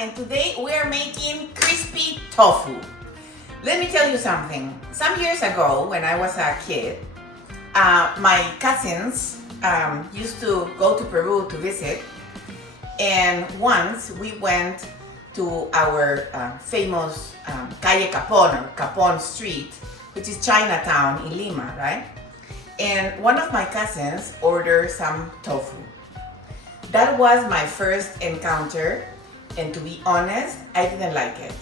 and today we are making crispy tofu. Let me tell you something. Some years ago, when I was a kid, my cousins used to go to Peru to visit, and once we went to our famous Calle Capon, or Capon Street, which is Chinatown in Lima, right? And one of my cousins ordered some tofu. That was my first encounter, and to be honest, I didn't like it.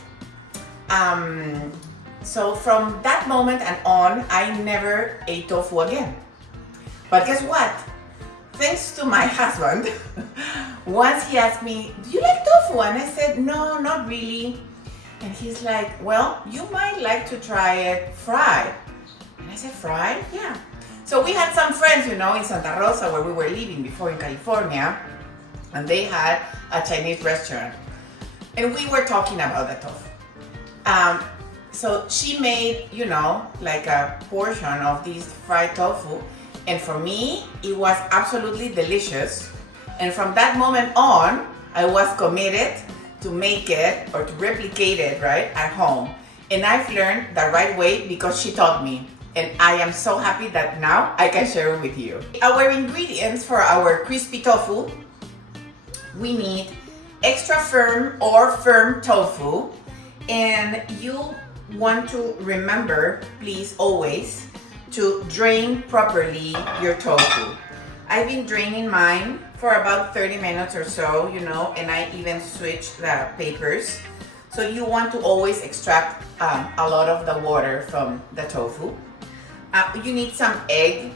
So from that moment and on, I never ate tofu again. But guess what? Thanks to my husband, once he asked me, do you like tofu? And I said, no, not really. And he's like, well, you might like to try it fried. And I said, fried? Yeah. So we had some friends, in Santa Rosa, where we were living before in California, and they had a Chinese restaurant. And we were talking about the tofu. So she made, like a portion of this fried tofu. And for me, it was absolutely delicious. And from that moment on, I was committed to make it or to replicate it, right, at home. And I've learned the right way because she taught me. And I am so happy that now I can share it with you. Our ingredients for our crispy tofu: we need extra firm or firm tofu, and you want to remember, please, always to drain properly your tofu. I've been draining mine for about 30 minutes or so, and I even switched the papers. So you want to always extract a lot of the water from the tofu. You need some egg,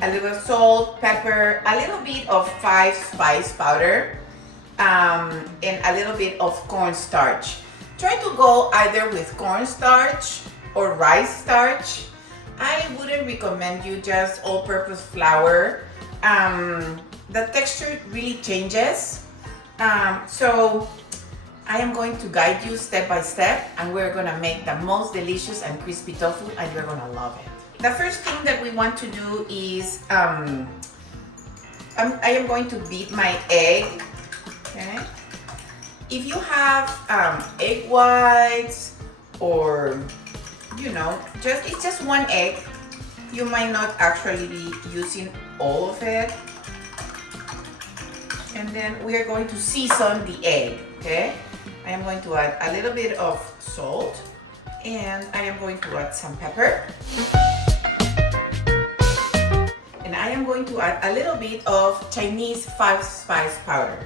a little salt, pepper, a little bit of 5 spice powder, and a little bit of cornstarch. Try to go either with cornstarch or rice starch. I wouldn't recommend you just all-purpose flour. The texture really changes. So I am going to guide you step by step, and we're gonna make the most delicious and crispy tofu, and you're gonna love it. The first thing that we want to do is, I am going to beat my egg, okay? If you have egg whites or, it's just one egg, you might not actually be using all of it. And then we are going to season the egg, okay? I am going to add a little bit of salt, and I am going to add some pepper. And I am going to add a little bit of Chinese 5 spice powder.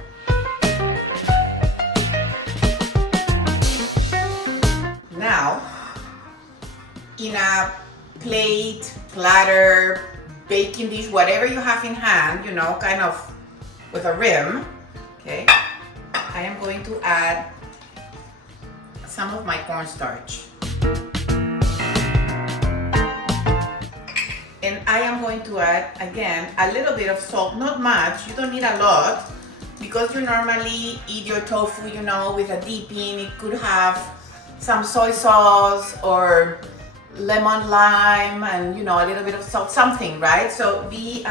Now, in a plate, platter, baking dish, whatever you have in hand, kind of with a rim, okay, I am going to add some of my cornstarch. And I am going to add, again, a little bit of salt, not much, you don't need a lot, because you normally eat your tofu, with a dipping. It could have some soy sauce or lemon lime and, a little bit of salt, something, right? So be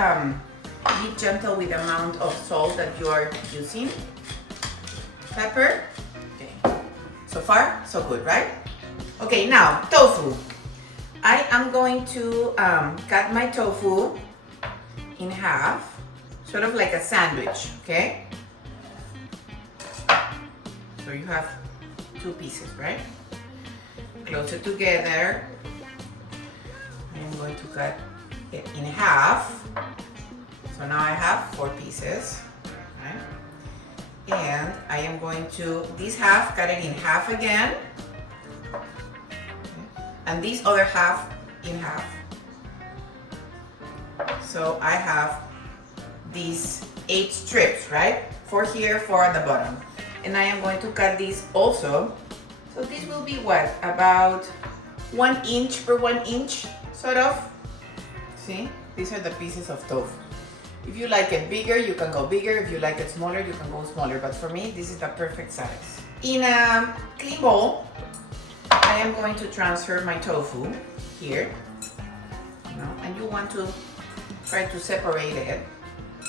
gentle with the amount of salt that you are using. Pepper. Okay. So far, so good, right? Okay, now, tofu. I am going to cut my tofu in half, sort of like a sandwich, okay? So you have 2 pieces, right? Closer together. I'm going to cut it in half. So now I have 4 pieces, right? And I am going to, this half, cut it in half again. And this other half in half. So I have these 8 strips, right? 4 here, 4 at the bottom. And I am going to cut these also. So this will be what? About 1 inch per 1 inch, sort of. See? These are the pieces of tofu. If you like it bigger, you can go bigger. If you like it smaller, you can go smaller. But for me, this is the perfect size. In a clean bowl, I am going to transfer my tofu here, and you want to try to separate it.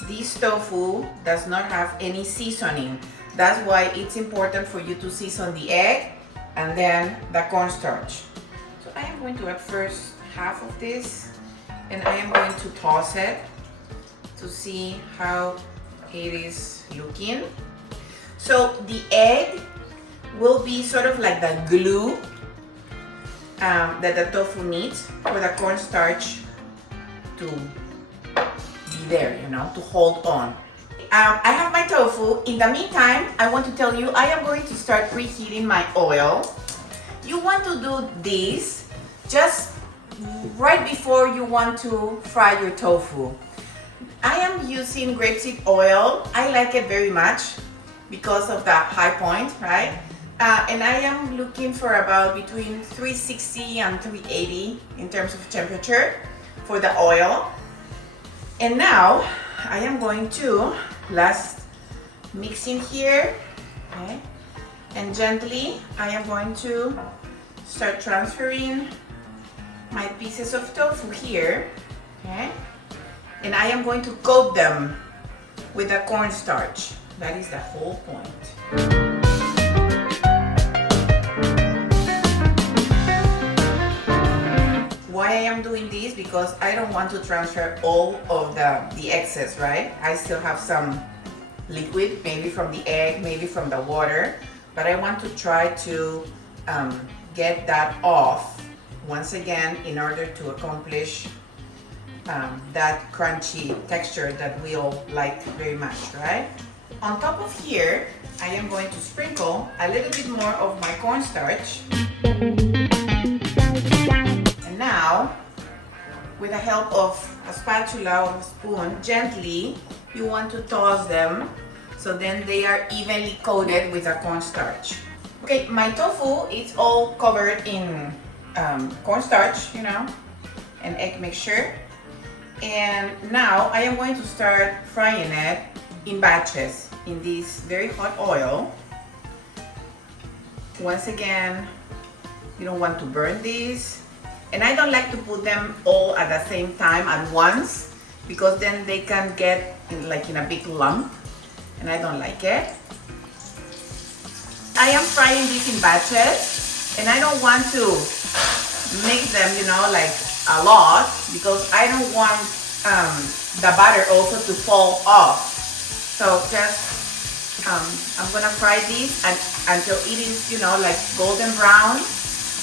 This tofu does not have any seasoning. That's why it's important for you to season the egg and then the cornstarch. So I am going to add first half of this, and I am going to toss it to see how it is looking. So the egg will be sort of like the glue that the tofu needs for the cornstarch to be there, you know, to hold on. I have my tofu. In the meantime, I want to tell you, I am going to start preheating my oil. You want to do this just right before you want to fry your tofu. I am using grapeseed oil. I like it very much because of the high point, right? And I am looking for about between 360 and 380 in terms of temperature for the oil. And now I am going to last mix in here, okay? And gently I am going to start transferring my pieces of tofu here, okay? And I am going to coat them with the cornstarch. That is the whole point. Why I am doing this? Because I don't want to transfer all of the excess, right? I still have some liquid, maybe from the egg, maybe from the water, but I want to try to get that off once again in order to accomplish that crunchy texture that we all like very much, right? On top of here, I am going to sprinkle a little bit more of my cornstarch. And now, with the help of a spatula or a spoon, gently, you want to toss them so then they are evenly coated with the cornstarch. Okay, my tofu is all covered in cornstarch, you know, and egg mixture. And now I am going to start frying it in batches in this very hot oil. Once again, you don't want to burn these. And I don't like to put them all at the same time at once because then they can get in a big lump and I don't like it. I am frying these in batches and I don't want to mix them, you know, like a lot because I don't want the butter also to fall off. So just I'm gonna fry these until it is, you know, like golden brown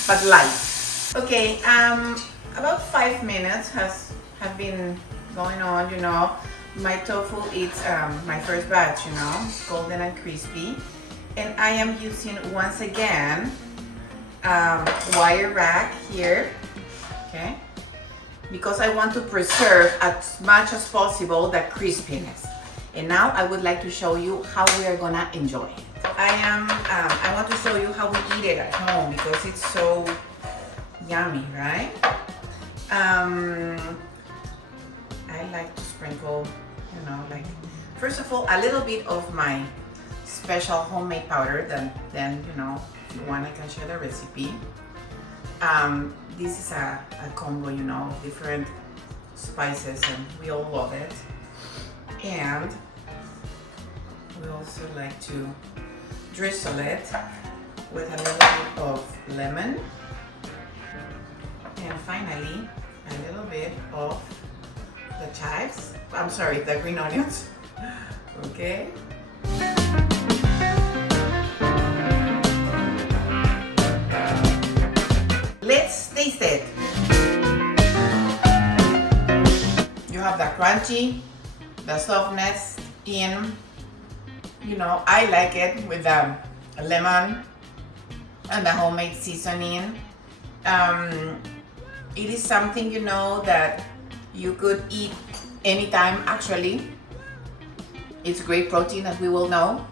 but light. Okay, about 5 minutes have been going on, you know. My tofu is my first batch, you know, it's golden and crispy. And I am using once again wire rack here, okay, because I want to preserve as much as possible the crispiness. And now I would like to show you how we are gonna enjoy it. I want to show you how we eat it at home because it's so yummy, right? I like to sprinkle, you know, like first of all a little bit of my special homemade powder. Then you know, if you want, I can share the recipe. This is a combo, you know, of different spices, and we all love it. And we also like to drizzle it with a little bit of lemon. And finally, a little bit of the chives. I'm sorry, the green onions. Okay. Let's taste it. You have the crunchy, the softness in, you know, I like it with the lemon and the homemade seasoning. It is something, you know, that you could eat anytime actually. It's great protein, as we will know.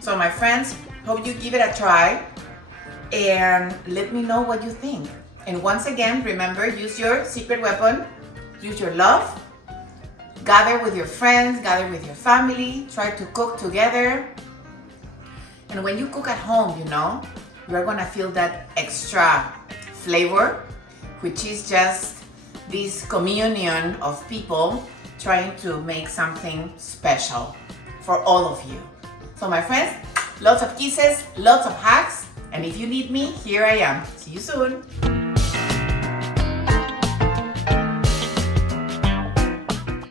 So my friends, hope you give it a try and let me know what you think. And once again, remember, use your secret weapon, use your love, gather with your friends, gather with your family, try to cook together. And when you cook at home, you know, you're gonna feel that extra flavor, which is just this communion of people trying to make something special for all of you. So my friends, lots of kisses, lots of hugs, and if you need me, here I am. See you soon.